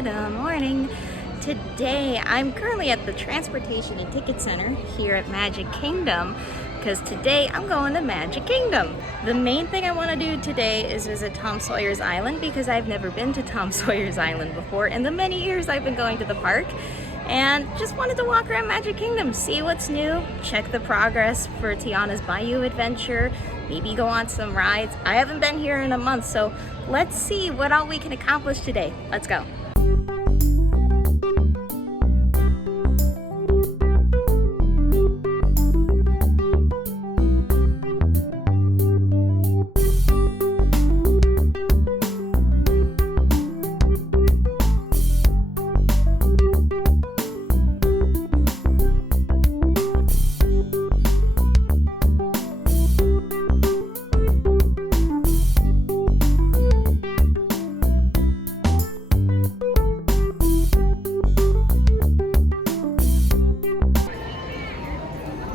Good morning. Today I'm currently at the Transportation and Ticket Center here at Magic Kingdom because today I'm going to Magic Kingdom. The main thing I want to do today is visit Tom Sawyer's Island because I've never been to Tom Sawyer's Island before in the many years I've been going to the park, and just wanted to walk around Magic Kingdom, see what's new, check the progress for Tiana's Bayou adventure, maybe go on some rides. I haven't been here in a month, so let's see what all we can accomplish today. Let's go.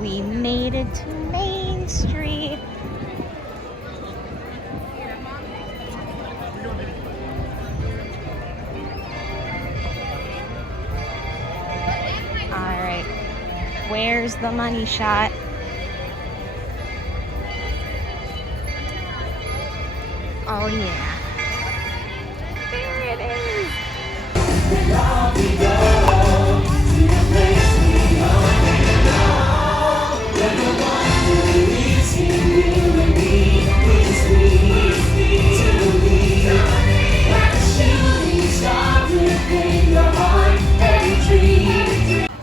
We made it to Main Street. All right, where's the money shot? Oh yeah, there it is.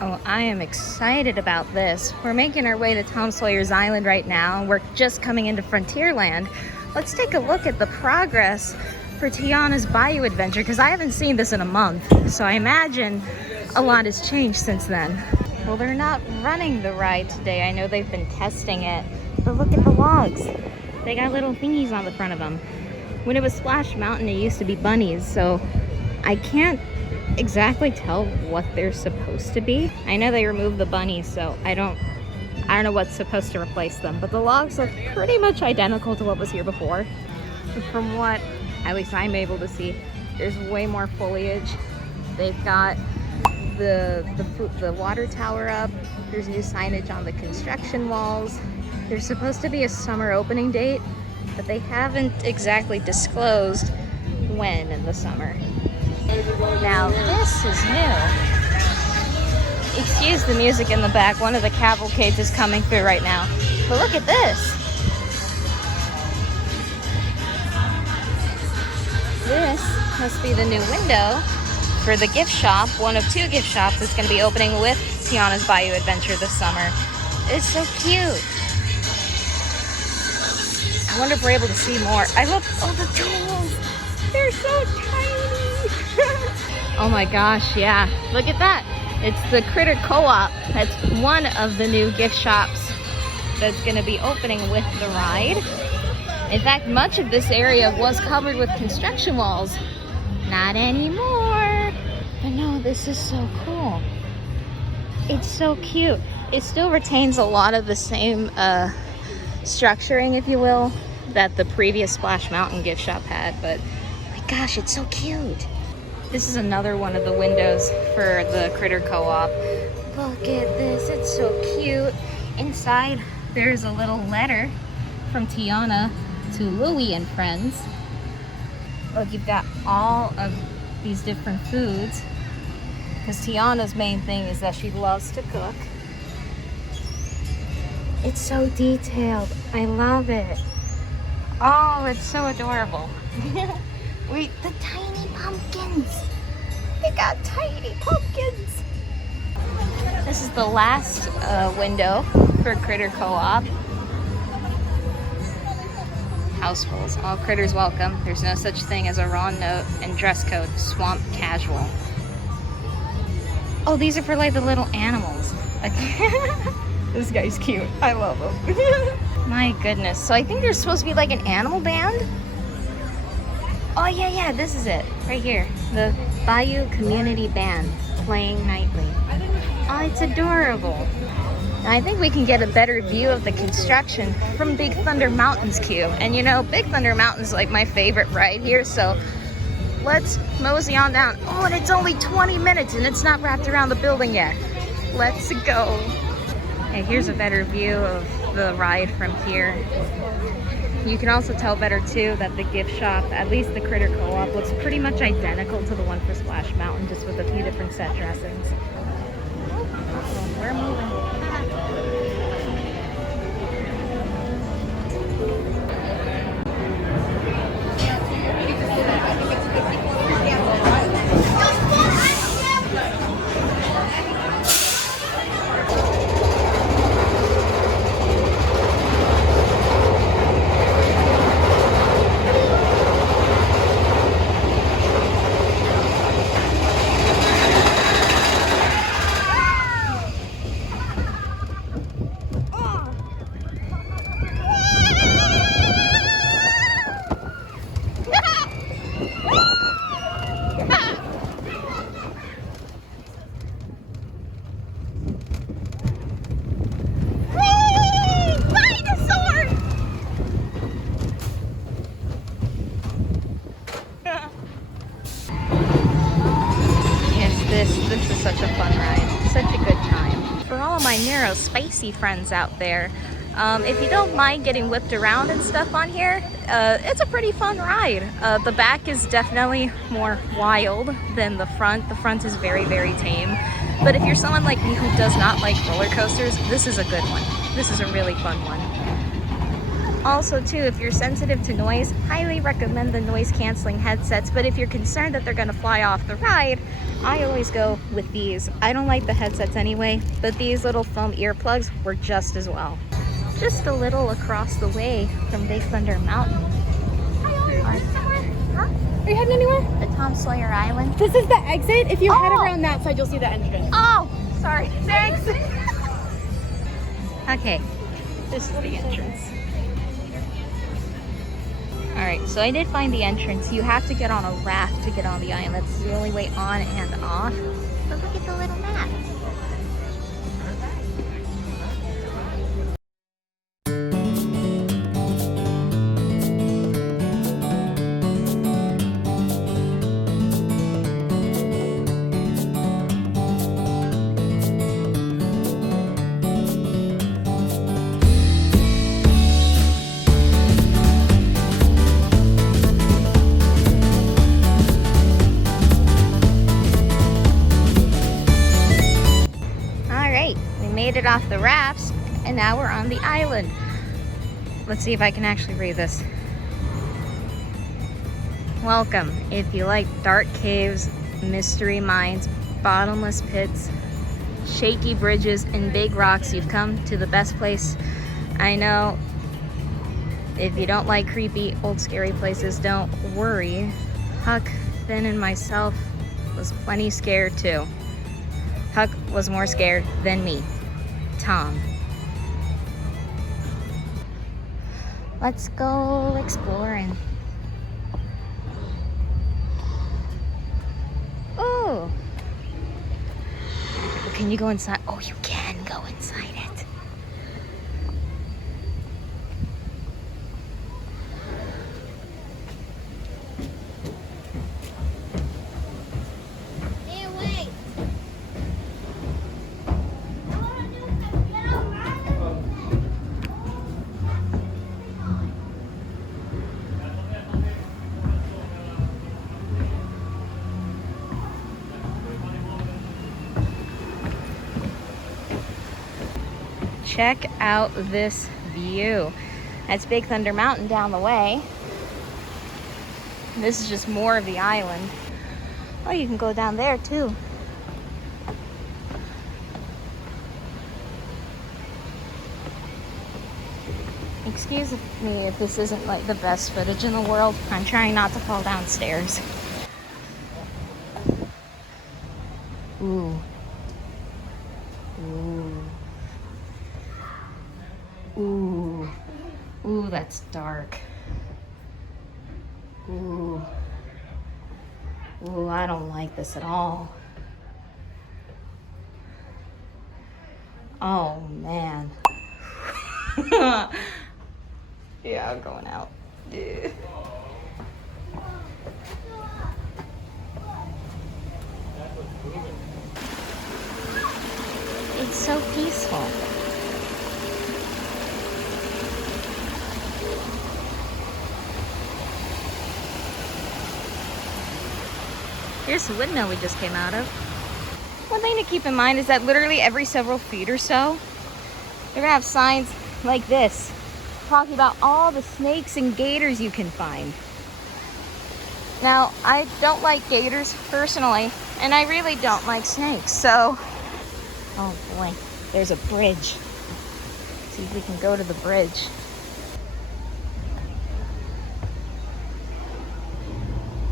Oh, I am excited about this. We're making our way to Tom Sawyer's Island right now. We're just coming into Frontierland. Let's take a look at the progress for Tiana's Bayou adventure because I haven't seen this in a month. So I imagine a lot has changed since then. Well, they're not running the ride today. I know they've been testing it, but look at the logs. They got little thingies on the front of them. When it was Splash Mountain, it used to be bunnies, so I can't exactly tell what they're supposed to be. I know they removed the bunnies, so I don't know what's supposed to replace them, but the logs look pretty much identical to what was here before. From what at least I'm able to see, there's way more foliage. They've got the water tower up. There's new signage on the construction walls. There's supposed to be a summer opening date, but they haven't exactly disclosed when in the summer. Now this is new. Excuse the music in the back. One of the cavalcades is coming through right now. But look at this. This must be the new window for the gift shop. One of two gift shops that's going to be opening with Tiana's Bayou adventure this summer. It's so cute. I wonder if we're able to see more. I hope. Oh, the tools. They're so tiny. Oh my gosh, yeah. Look at that. It's the Critter Co-op. That's one of the new gift shops that's going to be opening with the ride. In fact, much of this area was covered with construction walls. Not anymore. But no, this is so cool. It's so cute. It still retains a lot of the same structuring, if you will, that the previous Splash Mountain gift shop had, but my gosh, it's so cute. This is another one of the windows for the Critter Co-op. Look at this, it's so cute. Inside, there's a little letter from Tiana to Louie and friends. Look, you've got all of these different foods because Tiana's main thing is that she loves to cook. It's so detailed. I love it. Oh, it's so adorable. Wait, the tiny pumpkins. They got tiny pumpkins. This is the last window for Critter Co-op. Housefuls. All critters welcome. There's no such thing as a raw note and dress code. Swamp casual. Oh, these are for like the little animals. This guy's cute. I love him. My goodness. So I think there's supposed to be like an animal band. Oh yeah, this is it. Right here. The Bayou Community Band playing nightly. Oh, it's adorable. Now, I think we can get a better view of the construction from Big Thunder Mountain's queue. And you know, Big Thunder Mountain's like my favorite ride here, so Let's mosey on down. Oh, and it's only 20 minutes and it's not wrapped around the building yet. Let's go. Okay, here's a better view of the ride from here. You can also tell better too that the gift shop, at least the Critter Co-op, looks pretty much identical to the one for Splash Mountain, just with a few different set dressings. Uh-oh, we're moving. This is such a fun ride. Such a good time. For all of my narrow, spicy friends out there, if you don't mind getting whipped around and stuff on here, it's a pretty fun ride. The back is definitely more wild than the front. The front is very, very tame. But if you're someone like me who does not like roller coasters, this is a good one. This is a really fun one. Also too, if you're sensitive to noise, highly recommend the noise canceling headsets. But if you're concerned that they're gonna fly off the ride, I always go with these. I don't like the headsets anyway, but these little foam earplugs work just as well. Just a little across the way from Big Thunder Mountain. Are you heading anywhere? The Tom Sawyer Island. This is the exit. If you head around that side, you'll see the entrance. Oh, sorry. Thanks. Okay, this is the entrance. Alright, so I did find the entrance. You have to get on a raft to get on the island. That's the only way on and off. But look at the little map. Made it off the rafts and now we're on the island. Let's see if I can actually read this. Welcome. If you like dark caves, mystery mines, bottomless pits, shaky bridges, and big rocks, you've come to the best place. I know. If you don't like creepy, old, scary places, don't worry. Huck, Finn, and myself was plenty scared too. Huck was more scared than me. Tom. Let's go exploring. Oh, can you go inside? Oh, you can go inside it. Check out this view. That's Big Thunder Mountain down the way. This is just more of the island. Oh, you can go down there too. Excuse me if this isn't like the best footage in the world. I'm trying not to fall downstairs. Ooh. Ooh. Ooh. Ooh, that's dark. Ooh. Ooh, I don't like this at all. Oh, man. Yeah, I'm going out. Yeah. Here's the windmill we just came out of. One thing to keep in mind is that literally every several feet or so, they're gonna have signs like this, talking about all the snakes and gators you can find. Now, I don't like gators personally, and I really don't like snakes, so... Oh boy, there's a bridge. See if we can go to the bridge.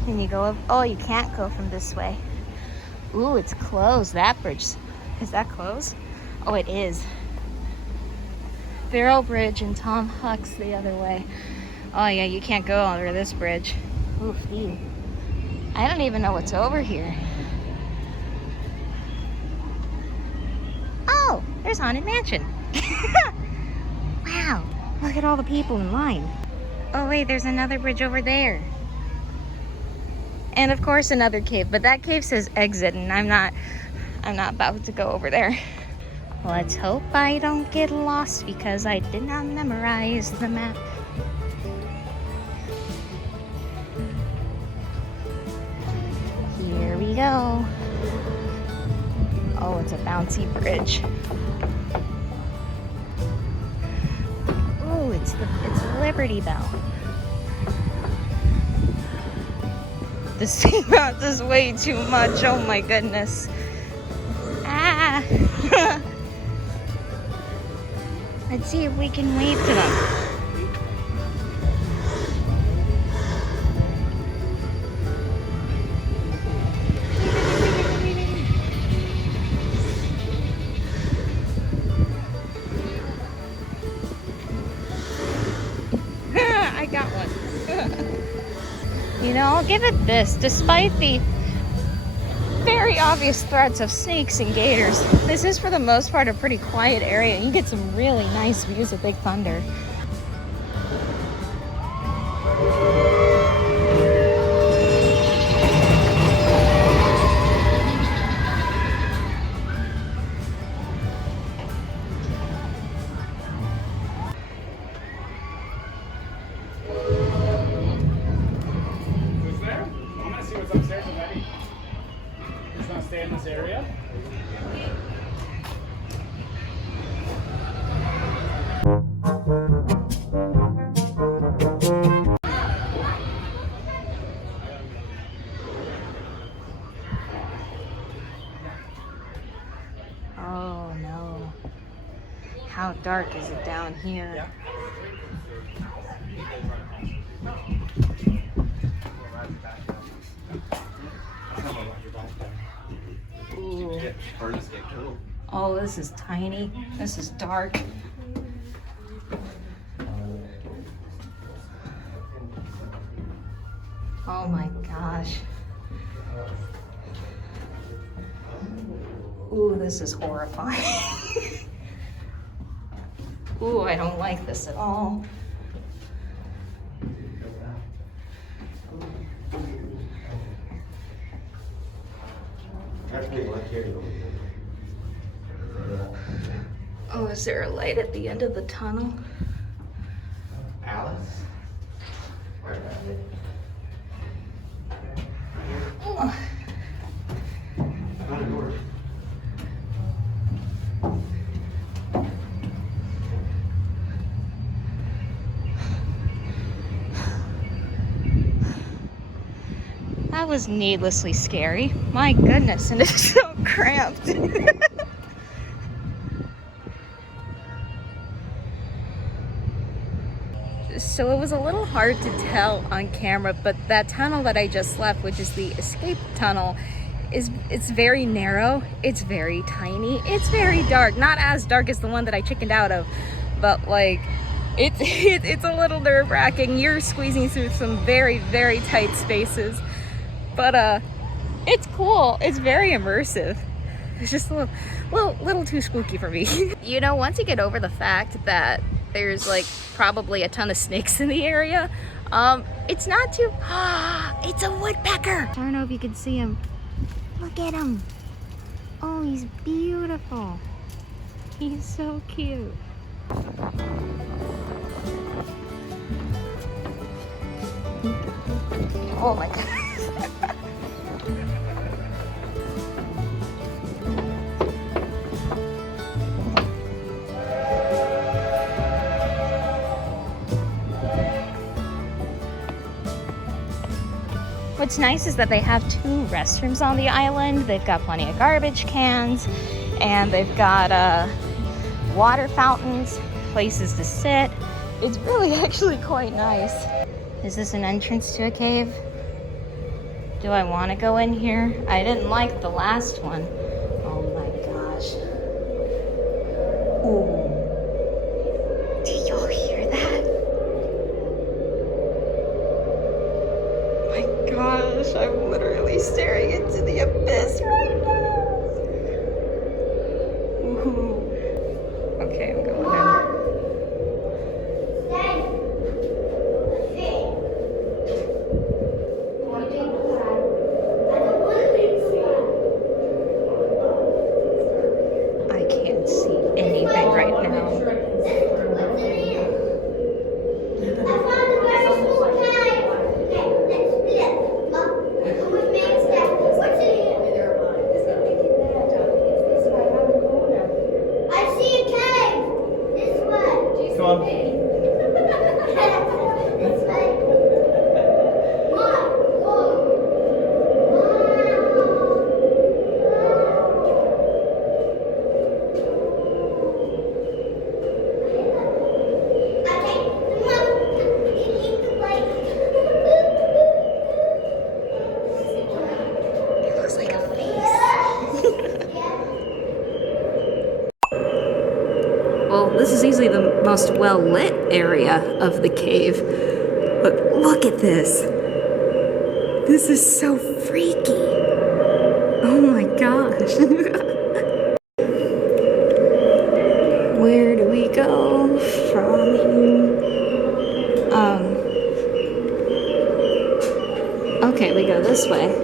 Can you go up? Oh, you can't go from this way. Ooh, it's closed. That bridge. Is that closed? Oh, it is. Barrel Bridge and Tom Huck's the other way. Oh yeah, you can't go over this bridge. Ooh, ew. I don't even know what's over here. Oh, there's Haunted Mansion. Wow, look at all the people in line. Oh wait, there's another bridge over there. And of course another cave, but that cave says exit and I'm not about to go over there. Let's hope I don't get lost because I did not memorize the map. Here we go. Oh, it's a bouncy bridge. Oh, it's Liberty Bell. The seatbelt is way too much. Oh my goodness. Ah. Let's see if we can wave to them. I got one. You know, I'll give it this. Despite the very obvious threats of snakes and gators, this is for the most part a pretty quiet area. You get some really nice views of Big Thunder. Stay in this area. Oh no. How dark is it down here? Ooh. Oh, this is tiny. This is dark. Oh my gosh. Ooh, this is horrifying. Ooh, I don't like this at all. Oh, is there a light at the end of the tunnel? Alice? Oh. That was needlessly scary. My goodness, and it's so cramped. So it was a little hard to tell on camera, but that tunnel that I just left, which is the escape tunnel, it's very narrow, it's very tiny, it's very dark. Not as dark as the one that I chickened out of, but like it's a little nerve-wracking. You're squeezing through some very, very tight spaces. But it's cool. It's very immersive. It's just a little too spooky for me. You know, once you get over the fact that there's like probably a ton of snakes in the area, it's not too... it's a woodpecker! I don't know if you can see him. Look at him. Oh, he's beautiful. He's so cute. Oh my god. What's nice is that they have 2 restrooms on the island. They've got plenty of garbage cans, and they've got water fountains, places to sit. It's really actually quite nice. Is this an entrance to a cave? Do I want to go in here? I didn't like the last one. Oh my gosh. Ooh. Do y'all hear that? My gosh, I'm literally staring into the abyss right now. Ooh. Okay, I'm going in. I can't see anything right now. Well, this is easily the most well-lit area of the cave. But look at this. This is so freaky. Oh my gosh. Where do we go from here? Okay, we go this way.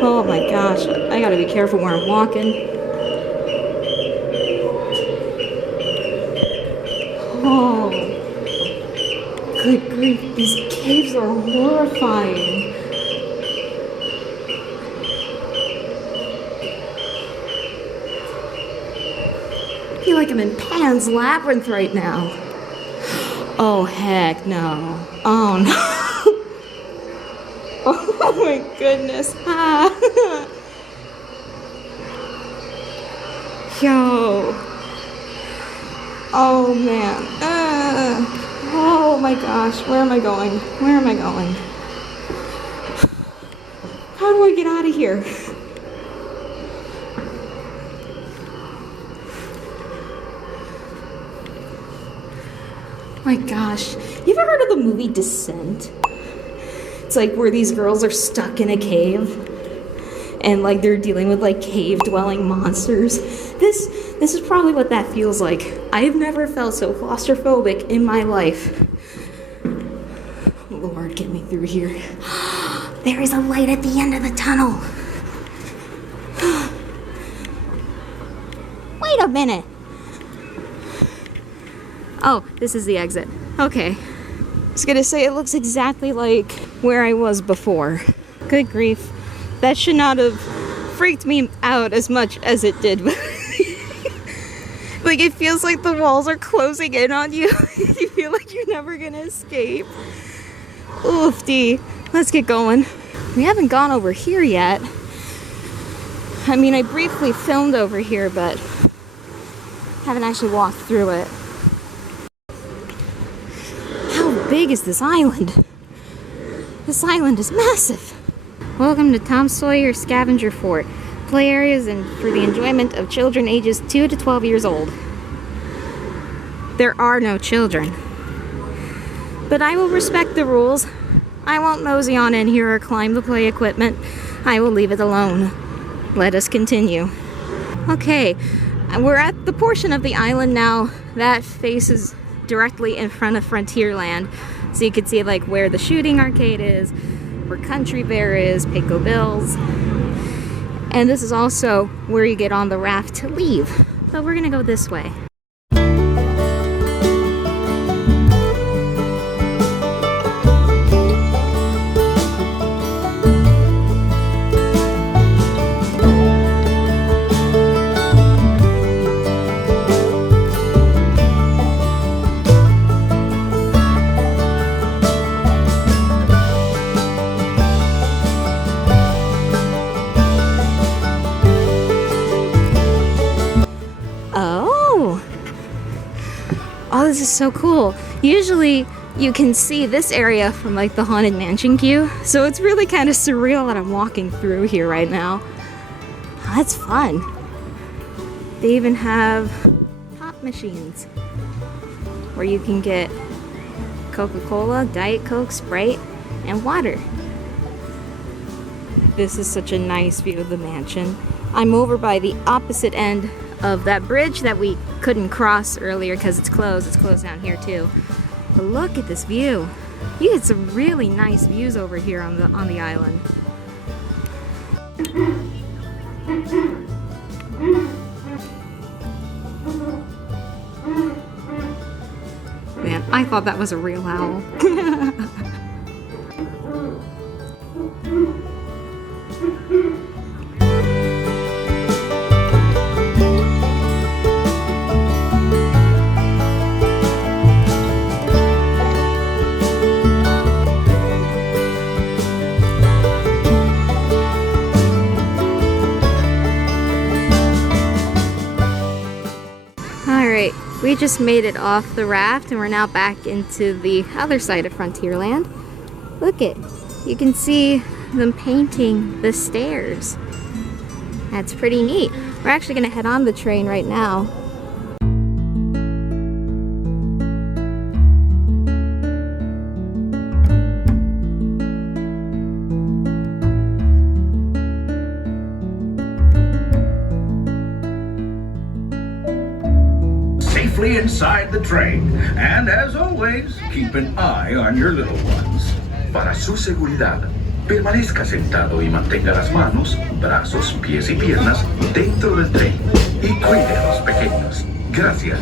Oh my gosh, I gotta be careful where I'm walking. Oh, good grief, these caves are horrifying. I feel like I'm in Pan's Labyrinth right now. Oh, heck no. Oh, no. Oh, my goodness. Yo. Oh man. Oh my gosh. Where am I going? Where am I going? How do I get out of here? My gosh. You ever heard of the movie Descent? It's like where these girls are stuck in a cave and like they're dealing with like cave dwelling monsters. This is probably what that feels like. I've never felt so claustrophobic in my life. Lord, get me through here. There is a light at the end of the tunnel. Wait a minute. Oh, this is the exit. Okay. I was gonna say it looks exactly like where I was before. Good grief. That should not have freaked me out as much as it did. Like, it feels like the walls are closing in on you. You feel like you're never gonna escape. Oofty. Let's get going. We haven't gone over here yet. I mean, I briefly filmed over here, but haven't actually walked through it. How big is this island? This island is massive. Welcome to Tom Sawyer Scavenger Fort. Play areas and for the enjoyment of children ages 2 to 12 years old. There are no children. But I will respect the rules. I won't mosey on in here or climb the play equipment. I will leave it alone. Let us continue. Okay, we're at the portion of the island now that faces directly in front of Frontierland. So you can see like where the shooting arcade is, where Country Bear is, Pico Bills. And this is also where you get on the raft to leave. But we're gonna go this way. this is so cool. Usually you can see this area from like the Haunted Mansion queue, so it's really kind of surreal that I'm walking through here right now. That's fun. They even have pop machines where you can get Coca-Cola, Diet Coke, Sprite, and water. This is such a nice view of the mansion. I'm over by the opposite end of that bridge that we couldn't cross earlier because it's closed. It's closed down here too. But look at this view. You get some really nice views over here on the island. Man, I thought that was a real owl. Alright, we just made it off the raft and we're now back into the other side of Frontierland. Look it, you can see them painting the stairs. That's pretty neat. We're actually going to head on the train right now. Safely inside the train, and as always, keep an eye on your little ones. Para su seguridad, permanezca sentado y mantenga las manos, brazos, pies y piernas dentro del tren y cuide a los pequeños. Gracias.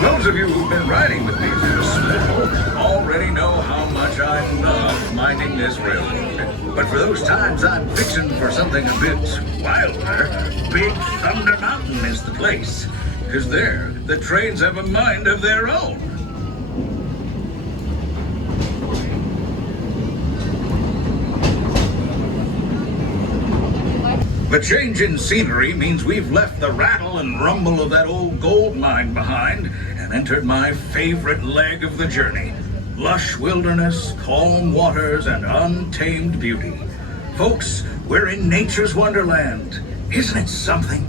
Those of you who've been riding with me since small already know how much I love minding this railroad. But for those times I'm fixing for something a bit wilder, Big Thunder Mountain is the place. Because there, the trains have a mind of their own. The change in scenery means we've left the rattle and rumble of that old gold mine behind and entered my favorite leg of the journey. Lush wilderness, calm waters, and untamed beauty. Folks, we're in nature's wonderland. Isn't it something?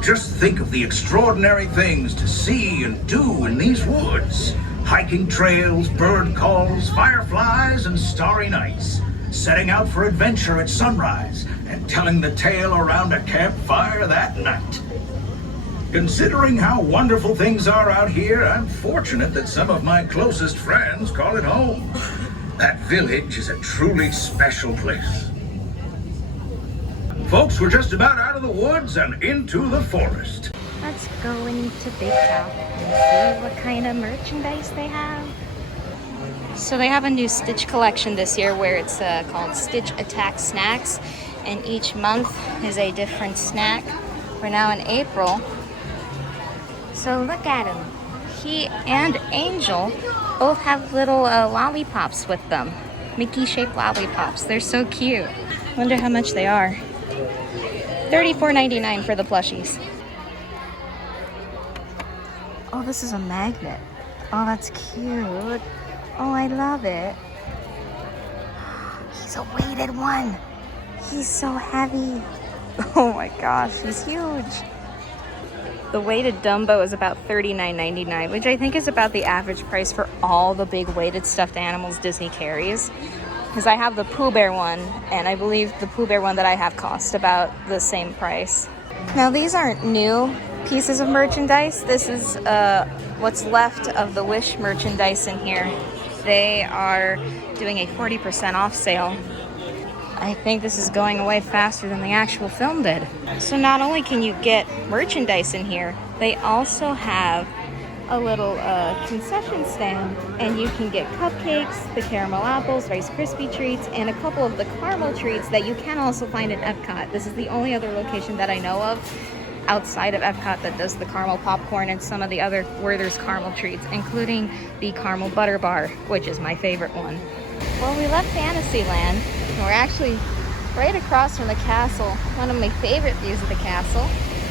Just think of the extraordinary things to see and do in these woods. Hiking trails, bird calls, fireflies, and starry nights. Setting out for adventure at sunrise and telling the tale around a campfire that night. Considering how wonderful things are out here, I'm fortunate that some of my closest friends call it home. That village is a truly special place. Folks, we're just about out of the woods and into the forest. Let's go into Big Top and see what kind of merchandise they have. So they have a new Stitch collection this year where it's called Stitch Attack Snacks, and each month is a different snack. We're now in April. So look at him. He and Angel both have little lollipops with them. Mickey-shaped lollipops. They're so cute. Wonder how much they are. $34.99 for the plushies. Oh, this is a magnet. Oh, that's cute. Oh, I love it. He's a weighted one. He's so heavy. Oh my gosh, he's huge. The weighted Dumbo is about $39.99, which I think is about the average price for all the big weighted stuffed animals Disney carries. Because I have the Pooh Bear one, and I believe the Pooh Bear one that I have cost about the same price. Now these aren't new pieces of merchandise. This is what's left of the Wish merchandise in here. They are doing a 40% off sale. I think this is going away faster than the actual film did. So not only can you get merchandise in here, they also have a little concession stand, and you can get cupcakes, the caramel apples, Rice Krispie treats, and a couple of the caramel treats that you can also find in Epcot. This is the only other location that I know of outside of Epcot that does the caramel popcorn and some of the other Werther's caramel treats, including the caramel butter bar, which is my favorite one. Well, we left Fantasyland, and we're actually right across from the castle, one of my favorite views of the castle.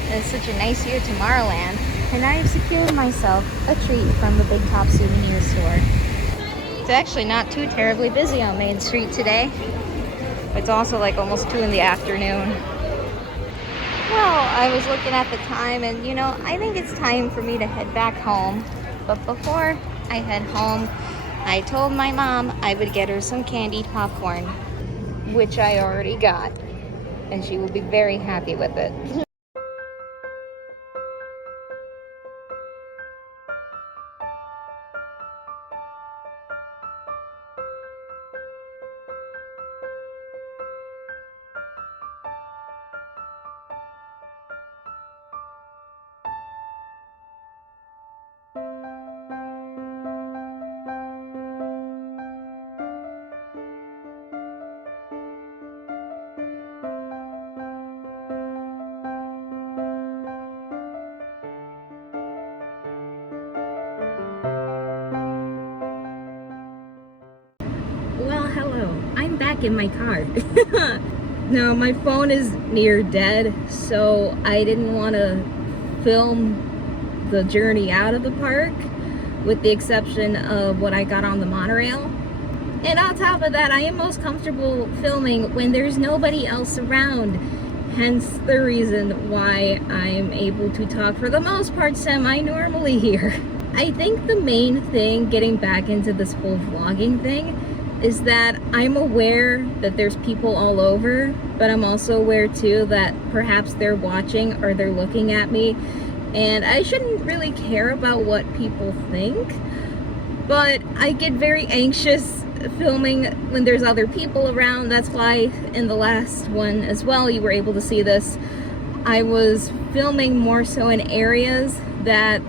And it's such a nice view of Tomorrowland. And I've secured myself a treat from the Big Top souvenir store. It's actually not too terribly busy on Main Street today. It's also like almost 2 in the afternoon. Well, I was looking at the time and you know, I think it's time for me to head back home. But before I head home, I told my mom I would get her some candied popcorn, which I already got. And she will be very happy with it. Well, hello. I'm back in my car. Now, my phone is near dead, so I didn't want to film the journey out of the park, with the exception of what I got on the monorail. And on top of that, I am most comfortable filming when there's nobody else around. Hence the reason why I'm able to talk for the most part semi-normally here. I think the main thing getting back into this whole vlogging thing is that I'm aware that there's people all over, but I'm also aware too that perhaps they're watching or they're looking at me, and I shouldn't really care about what people think, but I get very anxious filming when there's other people around. That's why in the last one as well, you were able to see this, I was filming more so in areas that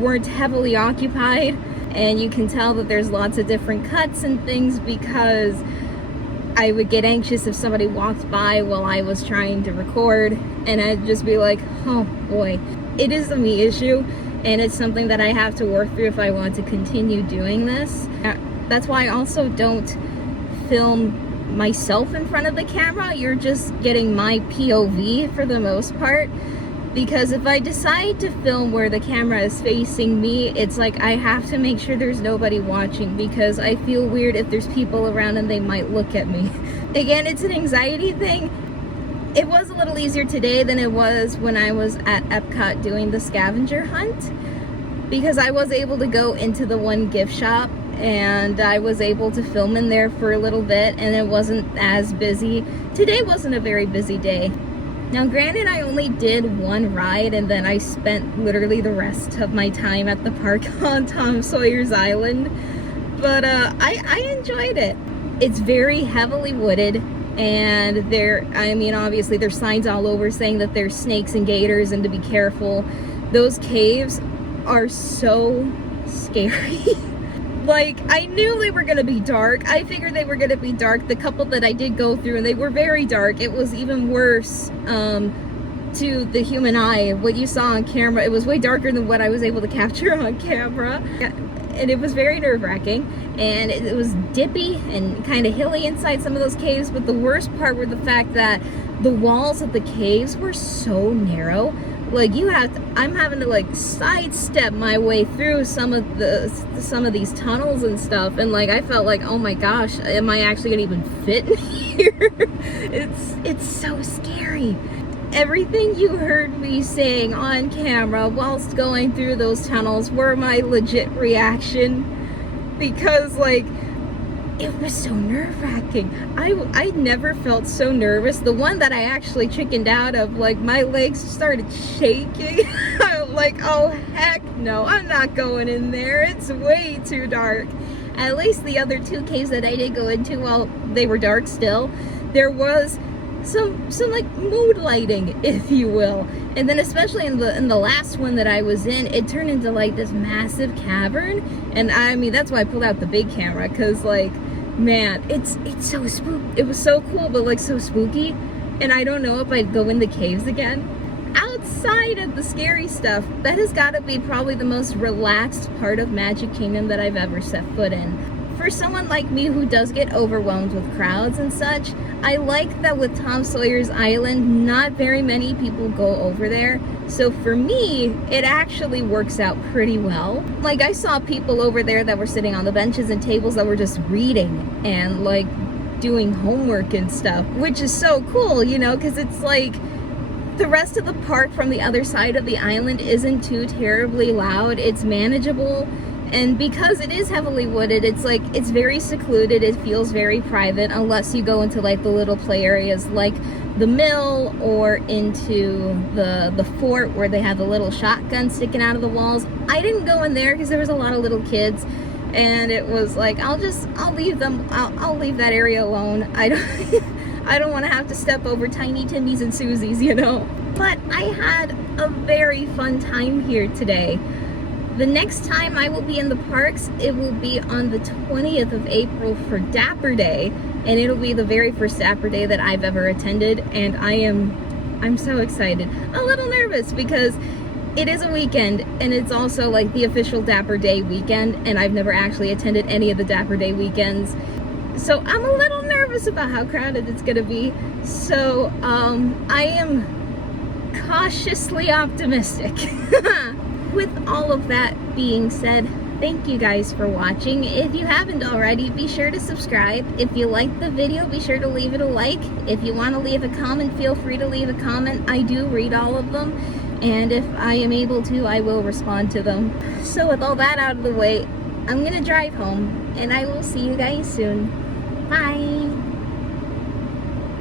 weren't heavily occupied. And you can tell that there's lots of different cuts and things because I would get anxious if somebody walked by while I was trying to record, and I'd just be like, oh boy. It is a me issue, and it's something that I have to work through if I want to continue doing this. That's why I also don't film myself in front of the camera. You're just getting my POV for the most part. Because if I decide to film where the camera is facing me, it's like I have to make sure there's nobody watching, because I feel weird if there's people around and they might look at me. Again, it's an anxiety thing. It was a little easier today than it was when I was at Epcot doing the scavenger hunt, because I was able to go into the one gift shop and I was able to film in there for a little bit, and it wasn't as busy. Today wasn't a very busy day. Now, granted, I only did one ride, and then I spent literally the rest of my time at the park on Tom Sawyer's Island, but I enjoyed it. It's very heavily wooded, and obviously there's signs all over saying that there's snakes and gators and to be careful. Those caves are so scary. Like, I knew they were gonna be dark. I figured they were gonna be dark. The couple that I did go through, and they were very dark. It was even worse to the human eye. What you saw on camera, it was way darker than what I was able to capture on camera. And it was very nerve-wracking. And it was dippy and kind of hilly inside some of those caves. But the worst part were the fact that the walls of the caves were so narrow. Like, I'm having to like sidestep my way through some of these tunnels and stuff, and like I felt like, oh my gosh, am I actually gonna even fit in here? It's so scary. Everything you heard me saying on camera whilst going through those tunnels were my legit reaction, because like it was so nerve-wracking. I never felt so nervous. The one that I actually chickened out of, like my legs started shaking. I'm like, oh heck no, I'm not going in there. It's way too dark. At least the other 2 caves that I did go into, while they were dark still, there was some like mood lighting, if you will. And then especially in the last one that I was in, it turned into like this massive cavern. And I mean, that's why I pulled out the big camera, because like, man, it's so spooky. It was so cool, but like so spooky. And I don't know if I'd go in the caves again. Outside of the scary stuff, that has got to be probably the most relaxed part of Magic Kingdom that I've ever set foot in. for someone like me who does get overwhelmed with crowds and such, I like that with Tom Sawyer's Island, not very many people go over there. So for me, it actually works out pretty well. Like, I saw people over there that were sitting on the benches and tables that were just reading and like doing homework and stuff, which is so cool, you know, because it's like the rest of the park from the other side of the island isn't too terribly loud. It's manageable. And because it is heavily wooded, it's like, it's very secluded. It feels very private unless you go into like the little play areas like the mill or into the fort where they have the little shotgun sticking out of the walls. I didn't go in there because there was a lot of little kids, and it was like, I'll leave them, I'll leave that area alone. I don't want to have to step over Tiny Timmy's and Susie's, you know. But I had a very fun time here today. The next time I will be in the parks, it will be on the 20th of April for Dapper Day, and it'll be the very first Dapper Day that I've ever attended, and I'm so excited. A little nervous because it is a weekend, and it's also like the official Dapper Day weekend, and I've never actually attended any of the Dapper Day weekends. So I'm a little nervous about how crowded it's gonna be. So I am cautiously optimistic. With all of that being said, thank you guys for watching. If you haven't already, be sure to subscribe. If you liked the video, be sure to leave it a like. If you want to leave a comment, feel free to leave a comment. I do read all of them, and if I am able to, I will respond to them. So with all that out of the way, I'm gonna drive home, and I will see you guys soon. Bye!